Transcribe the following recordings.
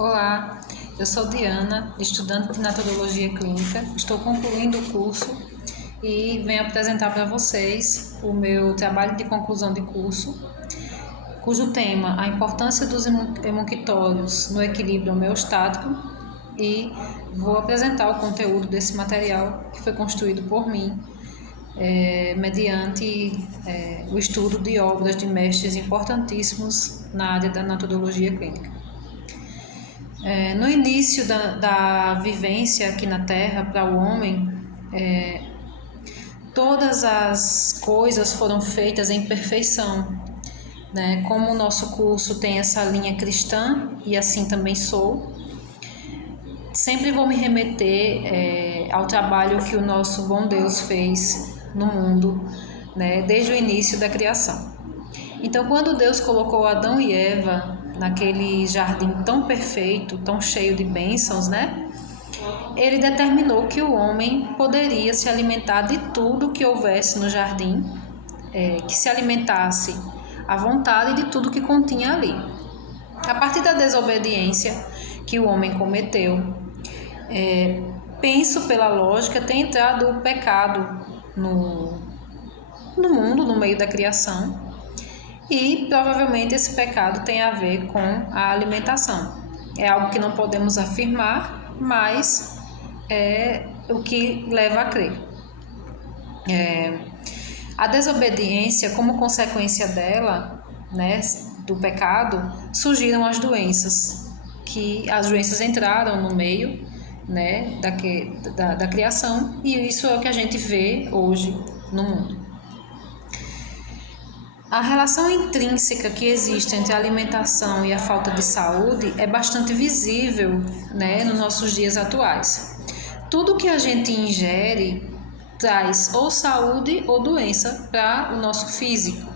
Olá, eu sou Diana, estudante de Naturologia Clínica. Estou concluindo o curso e venho apresentar para vocês o meu trabalho de conclusão de curso, cujo tema é a importância dos hemoquitórios no equilíbrio homeostático, e vou apresentar o conteúdo desse material que foi construído por mim, mediante o estudo de obras de mestres importantíssimos na área da naturologia clínica. No início da vivência aqui na Terra para o homem, todas as coisas foram feitas em perfeição, né? Como o nosso curso tem essa linha cristã, e assim também sou, sempre vou me remeter ao trabalho que o nosso bom Deus fez no mundo, né? Desde o início da criação. Então, quando Deus colocou Adão e Eva naquele jardim tão perfeito, tão cheio de bênçãos, né? Ele determinou que o homem poderia se alimentar de tudo que houvesse no jardim, que se alimentasse à vontade de tudo que continha ali. A partir da desobediência que o homem cometeu, penso pela lógica, tem entrado o pecado no mundo, no meio da criação. E provavelmente esse pecado tem a ver com a alimentação. É algo que não podemos afirmar, mas é o que leva a crer. A desobediência, como consequência dela, né, do pecado, surgiram as doenças, que as doenças entraram no meio, né, da criação, e isso é o que a gente vê hoje no mundo. A relação intrínseca que existe entre a alimentação e a falta de saúde é bastante visível, né, nos nossos dias atuais. Tudo que a gente ingere traz ou saúde ou doença para o nosso físico.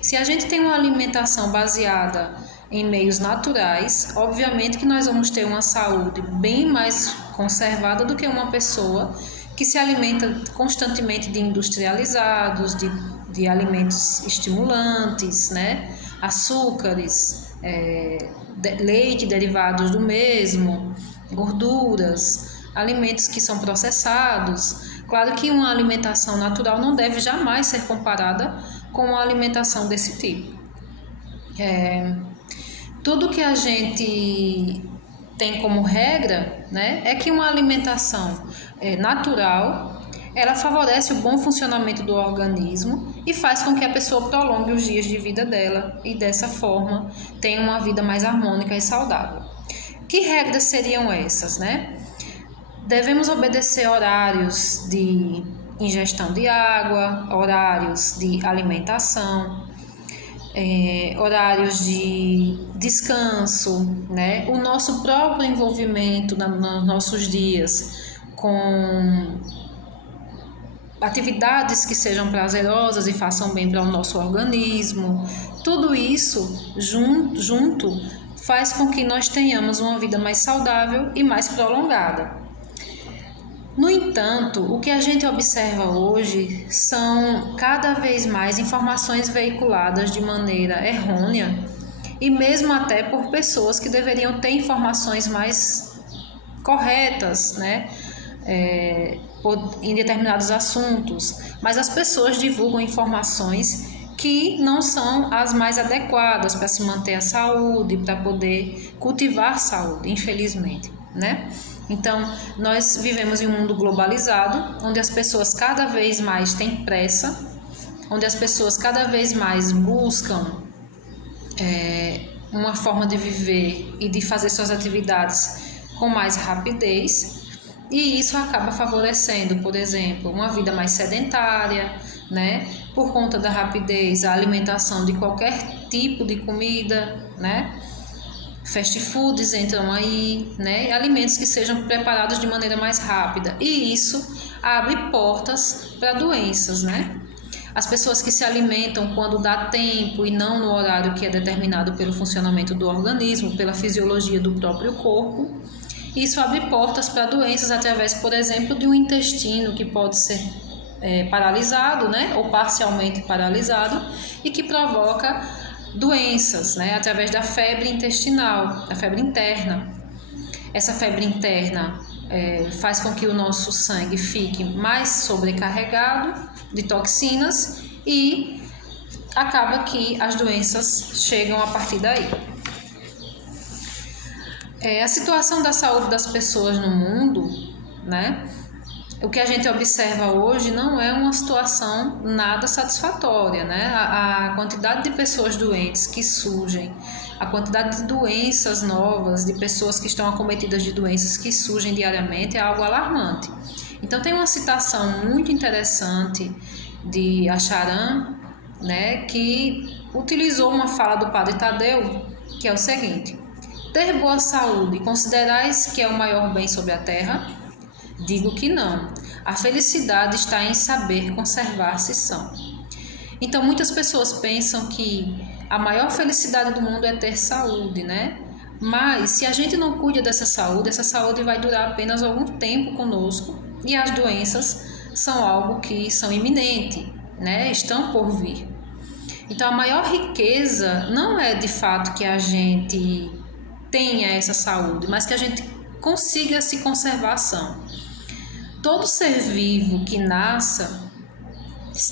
Se a gente tem uma alimentação baseada em meios naturais, obviamente que nós vamos ter uma saúde bem mais conservada do que uma pessoa que se alimenta constantemente de industrializados, de alimentos estimulantes, né? Açúcares, leite, derivados do mesmo, gorduras, alimentos que são processados. Claro que uma alimentação natural não deve jamais ser comparada com uma alimentação desse tipo. Tudo que a gente tem como regra, né, é que uma alimentação natural, ela favorece o bom funcionamento do organismo e faz com que a pessoa prolongue os dias de vida dela e dessa forma tenha uma vida mais harmônica e saudável. Que regras seriam essas, né? Devemos obedecer horários de ingestão de água, horários de alimentação, horários de descanso, né? O nosso próprio envolvimento nos nossos dias com atividades que sejam prazerosas e façam bem para o nosso organismo. Tudo isso junto faz com que nós tenhamos uma vida mais saudável e mais prolongada. No entanto, o que a gente observa hoje são cada vez mais informações veiculadas de maneira errônea, e mesmo até por pessoas que deveriam ter informações mais corretas, né? Em determinados assuntos, mas as pessoas divulgam informações que não são as mais adequadas para se manter a saúde, para poder cultivar saúde, infelizmente, né? Então, nós vivemos em um mundo globalizado, onde as pessoas cada vez mais têm pressa, onde as pessoas cada vez mais buscam uma forma de viver e de fazer suas atividades com mais rapidez, e isso acaba favorecendo, por exemplo, uma vida mais sedentária, né? Por conta da rapidez, a alimentação de qualquer tipo de comida, né? Fast foods entram aí, né? Alimentos que sejam preparados de maneira mais rápida, e isso abre portas para doenças, né? As pessoas que se alimentam quando dá tempo e não no horário que é determinado pelo funcionamento do organismo, pela fisiologia do próprio corpo, isso abre portas para doenças através, por exemplo, de um intestino que pode ser paralisado, né? Ou parcialmente paralisado, e que provoca doenças, né, através da febre intestinal, da febre interna. Essa febre interna faz com que o nosso sangue fique mais sobrecarregado de toxinas e acaba que as doenças chegam a partir daí. A situação da saúde das pessoas no mundo, né? O que a gente observa hoje não é uma situação nada satisfatória, né? A quantidade de pessoas doentes que surgem, a quantidade de doenças novas, de pessoas que estão acometidas de doenças que surgem diariamente é algo alarmante. Então tem uma citação muito interessante de Acharan, né, que utilizou uma fala do Padre Tadeu, que é o seguinte: ter boa saúde, considerais que é o maior bem sobre a terra? Digo que não. A felicidade está em saber conservar-se são. Então, muitas pessoas pensam que a maior felicidade do mundo é ter saúde, né? Mas, se a gente não cuida dessa saúde, essa saúde vai durar apenas algum tempo conosco e as doenças são algo que são iminentes, né? Estão por vir. Então, a maior riqueza não é de fato que a gente tenha essa saúde, mas que a gente consiga se conservar são. Todo ser vivo que nasça,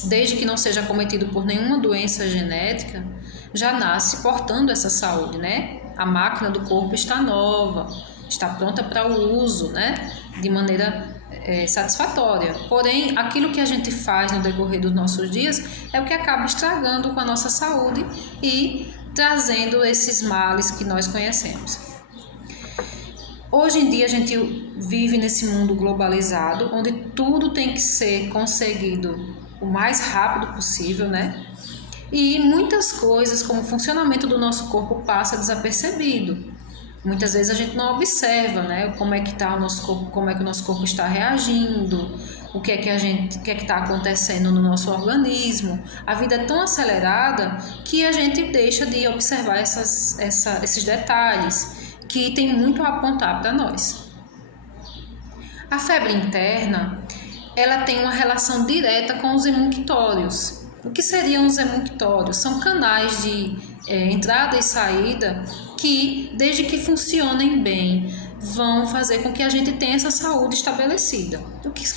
desde que não seja acometido por nenhuma doença genética, já nasce portando essa saúde, né? A máquina do corpo está nova, está pronta para o uso, né? De maneira satisfatória. Porém, aquilo que a gente faz no decorrer dos nossos dias é o que acaba estragando com a nossa saúde e trazendo esses males que nós conhecemos. Hoje em dia a gente vive nesse mundo globalizado, onde tudo tem que ser conseguido o mais rápido possível, né? E muitas coisas, como o funcionamento do nosso corpo, passa desapercebido. Muitas vezes a gente não observa, né? Como é que está o nosso corpo, como é que o nosso corpo está reagindo, o que é que está acontecendo no nosso organismo. A vida é tão acelerada que a gente deixa de observar esses detalhes, que tem muito a apontar para nós. A febre interna, ela tem uma relação direta com os emunctórios. O que seriam os emunctórios? São canais de entrada e saída que, desde que funcionem bem, vão fazer com que a gente tenha essa saúde estabelecida.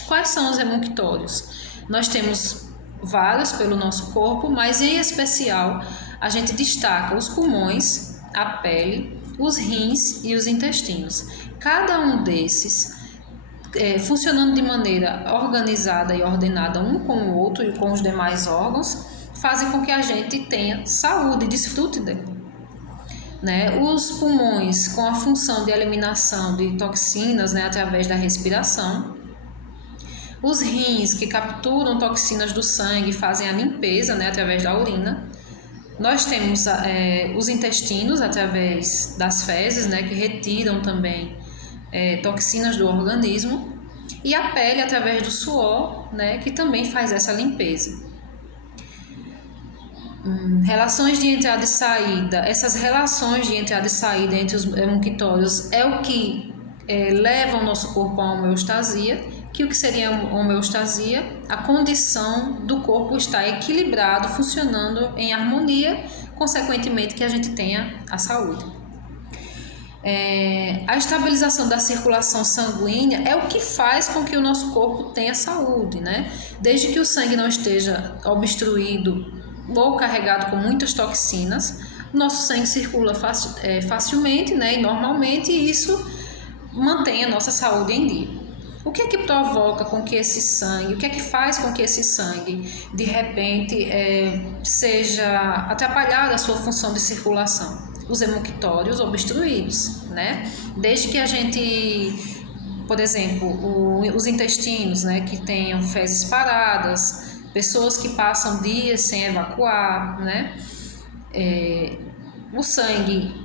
Quais são os emunctórios? Nós temos vários pelo nosso corpo, mas em especial a gente destaca os pulmões, a pele, os rins e os intestinos. Cada um desses, funcionando de maneira organizada e ordenada um com o outro e com os demais órgãos, fazem com que a gente tenha saúde e desfrute dela. Né? Os pulmões, com a função de eliminação de toxinas, né, através da respiração. Os rins, que capturam toxinas do sangue e fazem a limpeza, né, através da urina. Nós temos os intestinos, através das fezes, né, que retiram também toxinas do organismo, e a pele, através do suor, né, que também faz essa limpeza. Relações de entrada e saída. Essas relações de entrada e saída entre os emunctórios é o que leva o nosso corpo à homeostasia, que o que seria a homeostasia? A condição do corpo estar equilibrado, funcionando em harmonia, consequentemente que a gente tenha a saúde. A estabilização da circulação sanguínea é o que faz com que o nosso corpo tenha saúde, né? Desde que o sangue não esteja obstruído ou carregado com muitas toxinas, nosso sangue circula facilmente, né? E normalmente isso mantém a nossa saúde em dia. O que é que provoca com que esse sangue, o que é que faz com que esse sangue, de repente, seja atrapalhada a sua função de circulação? Os emunctórios obstruídos, né? Desde que a gente, por exemplo, os intestinos, né, que tenham fezes paradas, pessoas que passam dias sem evacuar, né? O sangue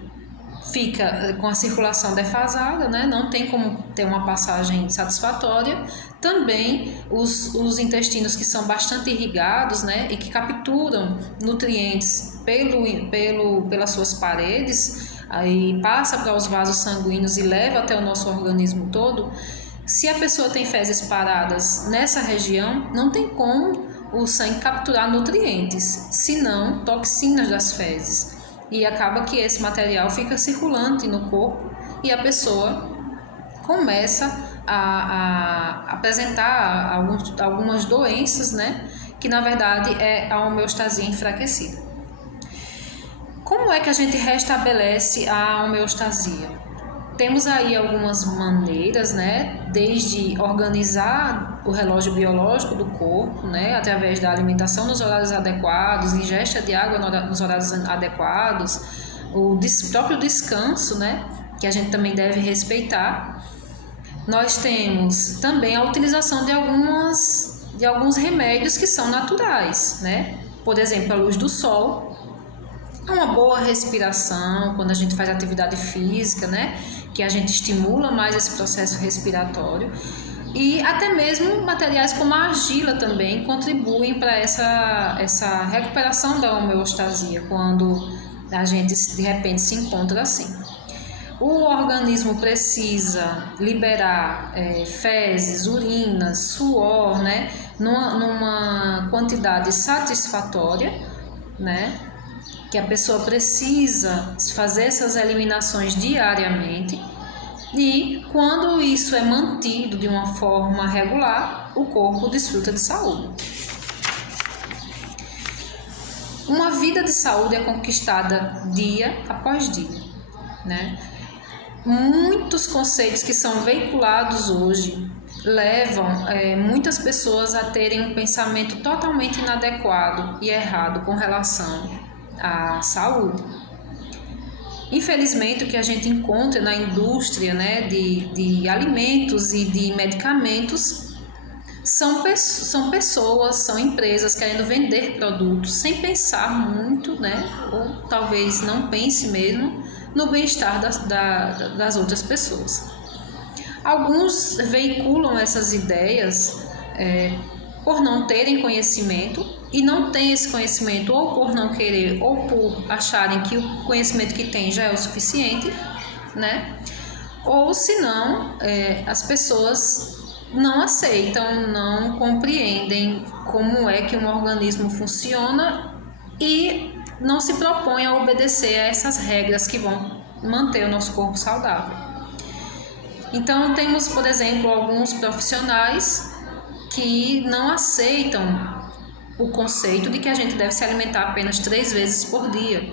fica com a circulação defasada, né? Não tem como ter uma passagem satisfatória. Também os intestinos que são bastante irrigados, né? E que capturam nutrientes pelas suas paredes, aí passa para os vasos sanguíneos e leva até o nosso organismo todo. Se a pessoa tem fezes paradas nessa região, não tem como o sangue capturar nutrientes, se não toxinas das fezes. E acaba que esse material fica circulante no corpo e a pessoa começa a apresentar algumas doenças, né? Que na verdade é a homeostasia enfraquecida. Como é que a gente restabelece a homeostasia? Temos aí algumas maneiras, né? Desde organizar o relógio biológico do corpo, né? Através da alimentação nos horários adequados, ingesta de água nos horários adequados, o próprio descanso, né? Que a gente também deve respeitar. Nós temos também a utilização de alguns remédios que são naturais, né? Por exemplo, a luz do sol, uma boa respiração quando a gente faz atividade física, né? Que a gente estimula mais esse processo respiratório. E até mesmo materiais como a argila também contribuem para essa recuperação da homeostasia, quando a gente de repente se encontra assim. O organismo precisa liberar fezes, urinas, suor, né, numa quantidade satisfatória, né, que a pessoa precisa fazer essas eliminações diariamente. E quando isso é mantido de uma forma regular, o corpo desfruta de saúde. Uma vida de saúde é conquistada dia após dia, né? Muitos conceitos que são veiculados hoje levam muitas pessoas a terem um pensamento totalmente inadequado e errado com relação à saúde. Infelizmente, o que a gente encontra na indústria, né, de alimentos e de medicamentos são pessoas, são empresas querendo vender produtos sem pensar muito, né, ou talvez não pense mesmo no bem-estar das outras pessoas. Alguns veiculam essas ideias por não terem conhecimento e não têm esse conhecimento ou por não querer ou por acharem que o conhecimento que tem já é o suficiente, né? Ou se não, as pessoas não aceitam, não compreendem como é que um organismo funciona e não se propõe a obedecer a essas regras que vão manter o nosso corpo saudável. Então, temos, por exemplo, alguns profissionais que não aceitam o conceito de que a gente deve se alimentar apenas 3 vezes por dia,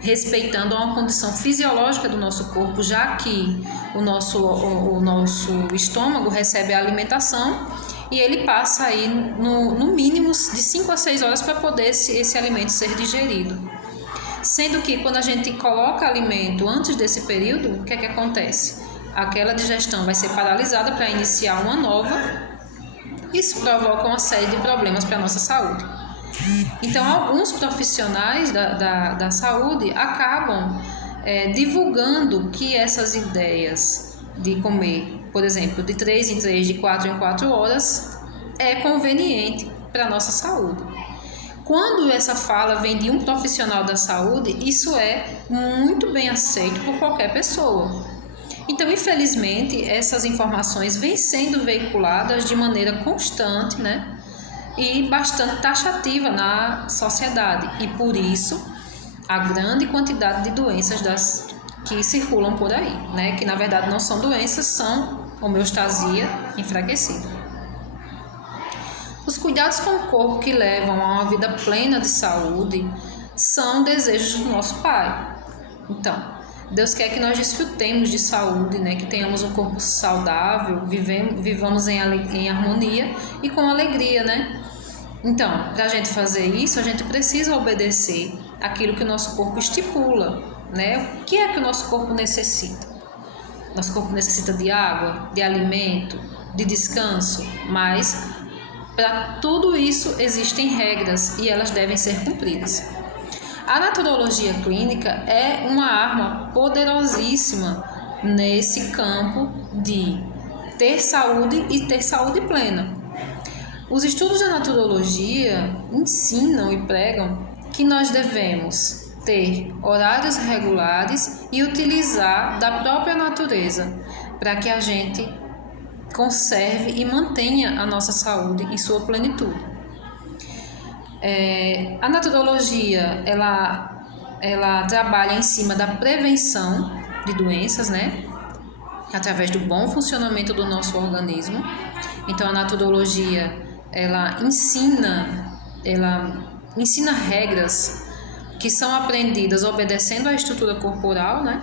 respeitando uma condição fisiológica do nosso corpo, já que o nosso estômago recebe a alimentação e ele passa aí no mínimo de 5 a 6 horas para poder esse alimento ser digerido. Sendo que quando a gente coloca alimento antes desse período, o que é que acontece? Aquela digestão vai ser paralisada para iniciar uma nova. Isso provoca uma série de problemas para a nossa saúde. Então, alguns profissionais da saúde acabam divulgando que essas ideias de comer, por exemplo, de 3 em 3, de 4 em 4 horas, é conveniente para a nossa saúde. Quando essa fala vem de um profissional da saúde, isso é muito bem aceito por qualquer pessoa. Então, infelizmente, essas informações vêm sendo veiculadas de maneira constante, né? E bastante taxativa na sociedade. E por isso, a grande quantidade de doenças que circulam por aí, né? Que na verdade não são doenças, são homeostasia enfraquecida. Os cuidados com o corpo que levam a uma vida plena de saúde são desejos do nosso Pai. Então, Deus quer que nós desfrutemos de saúde, né? Que tenhamos um corpo saudável, vivamos em harmonia e com alegria, né? Então, para a gente fazer isso, a gente precisa obedecer aquilo que o nosso corpo estipula, né? O que é que o nosso corpo necessita? Nosso corpo necessita de água, de alimento, de descanso, mas para tudo isso existem regras e elas devem ser cumpridas. A naturologia clínica é uma arma poderosíssima nesse campo de ter saúde e ter saúde plena. Os estudos da naturologia ensinam e pregam que nós devemos ter horários regulares e utilizar da própria natureza para que a gente conserve e mantenha a nossa saúde em sua plenitude. A naturologia, ela trabalha em cima da prevenção de doenças, né? Através do bom funcionamento do nosso organismo. Então, a naturologia, ela ensina regras que são aprendidas obedecendo à estrutura corporal, né?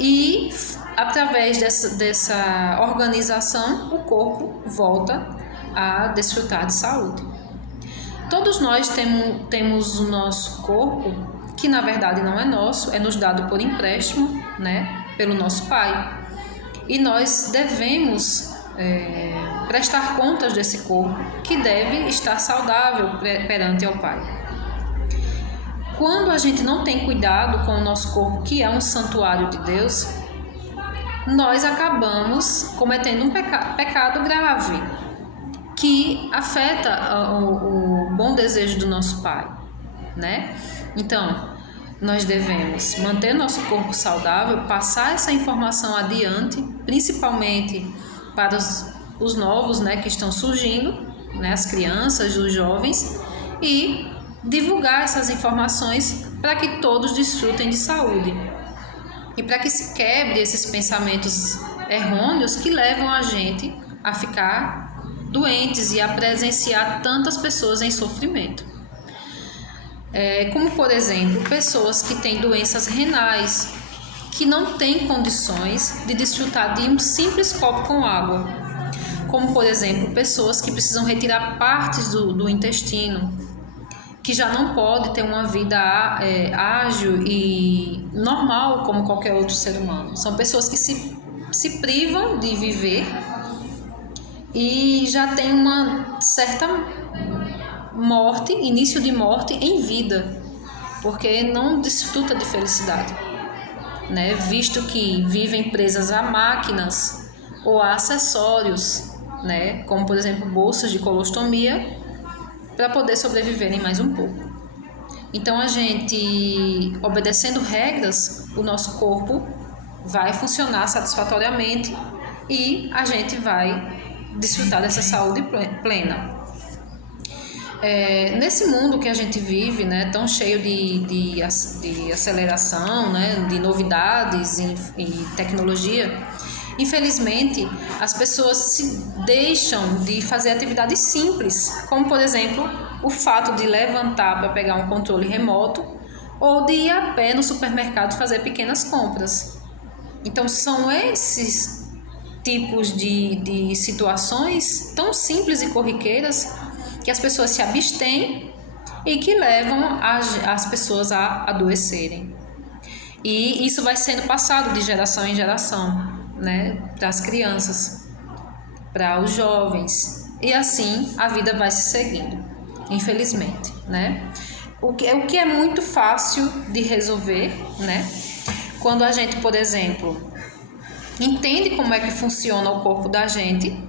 E através dessa organização, o corpo volta a desfrutar de saúde. Todos nós temos o nosso corpo, que na verdade não é nosso, é nos dado por empréstimo, né? Pelo nosso pai. E nós devemos prestar contas desse corpo, que deve estar saudável perante ao pai. Quando a gente não tem cuidado com o nosso corpo, que é um santuário de Deus, nós acabamos cometendo um pecado grave, que afeta o bom desejo do nosso pai, né? Então, nós devemos manter nosso corpo saudável, passar essa informação adiante, principalmente para os novos, né, que estão surgindo, né, as crianças, os jovens, e divulgar essas informações para que todos desfrutem de saúde e para que se quebre esses pensamentos errôneos que levam a gente a ficar doentes e a presenciar tantas pessoas em sofrimento. Como, por exemplo, pessoas que têm doenças renais, que não têm condições de desfrutar de um simples copo com água. Como, por exemplo, pessoas que precisam retirar partes do intestino, que já não pode ter uma vida ágil e normal como qualquer outro ser humano. São pessoas que se privam de viver e já tem uma certa morte, início de morte em vida, porque não desfruta de felicidade, né? Visto que vivem presas a máquinas ou a acessórios, né? Como, por exemplo, bolsas de colostomia, para poder sobreviverem mais um pouco. Então, a gente, obedecendo regras, o nosso corpo vai funcionar satisfatoriamente e a gente vai desfrutar dessa saúde plena. Nesse mundo que a gente vive, né, tão cheio de aceleração, né, de novidades e tecnologia, infelizmente as pessoas se deixam de fazer atividades simples, como por exemplo o fato de levantar para pegar um controle remoto ou de ir a pé no supermercado fazer pequenas compras. Então são esses tipos de situações tão simples e corriqueiras que as pessoas se abstêm e que levam as pessoas a adoecerem. E isso vai sendo passado de geração em geração, né, para as crianças, para os jovens, e assim a vida vai se seguindo, infelizmente, né? O que é muito fácil de resolver, né? Quando a gente, por exemplo, entende como é que funciona o corpo da gente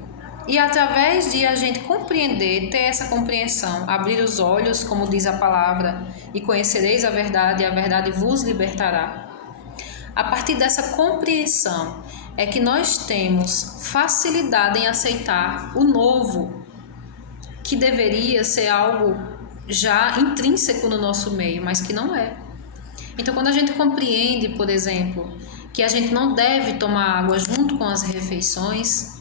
e através de a gente compreender, ter essa compreensão, abrir os olhos, como diz a palavra, e conhecereis a verdade vos libertará. A partir dessa compreensão é que nós temos facilidade em aceitar o novo, que deveria ser algo já intrínseco no nosso meio, mas que não é. Então, quando a gente compreende, por exemplo, que a gente não deve tomar água junto com as refeições,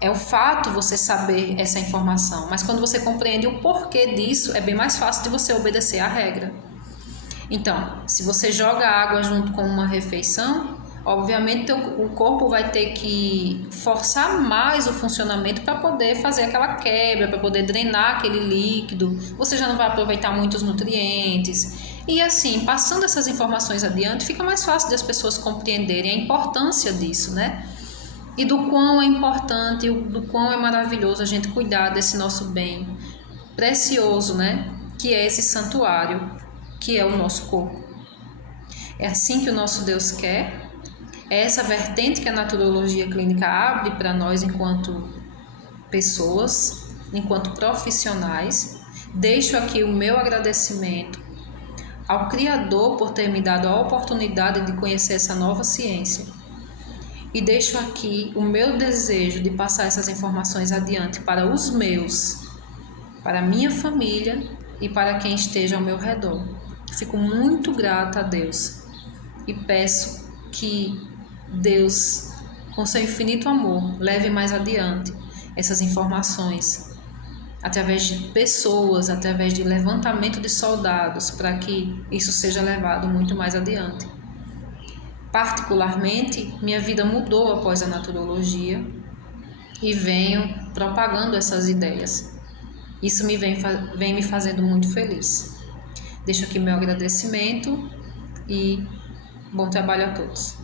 é o fato você saber essa informação, mas quando você compreende o porquê disso, é bem mais fácil de você obedecer à regra. Então, se você joga água junto com uma refeição, obviamente o corpo vai ter que forçar mais o funcionamento para poder fazer aquela quebra, para poder drenar aquele líquido, você já não vai aproveitar muitos nutrientes. E assim, passando essas informações adiante, fica mais fácil de as pessoas compreenderem a importância disso, né? E do quão é importante, do quão é maravilhoso a gente cuidar desse nosso bem precioso, né? Que é esse santuário, que é o nosso corpo. É assim que o nosso Deus quer. É essa vertente que a naturologia clínica abre para nós enquanto pessoas, enquanto profissionais. Deixo aqui o meu agradecimento ao Criador por ter me dado a oportunidade de conhecer essa nova ciência. E deixo aqui o meu desejo de passar essas informações adiante para os meus, para a minha família e para quem esteja ao meu redor. Fico muito grata a Deus e peço que Deus, com seu infinito amor, leve mais adiante essas informações através de pessoas, através de levantamento de soldados, para que isso seja levado muito mais adiante. Particularmente, minha vida mudou após a naturologia e venho propagando essas ideias. Isso vem me fazendo muito feliz. Deixo aqui meu agradecimento e bom trabalho a todos.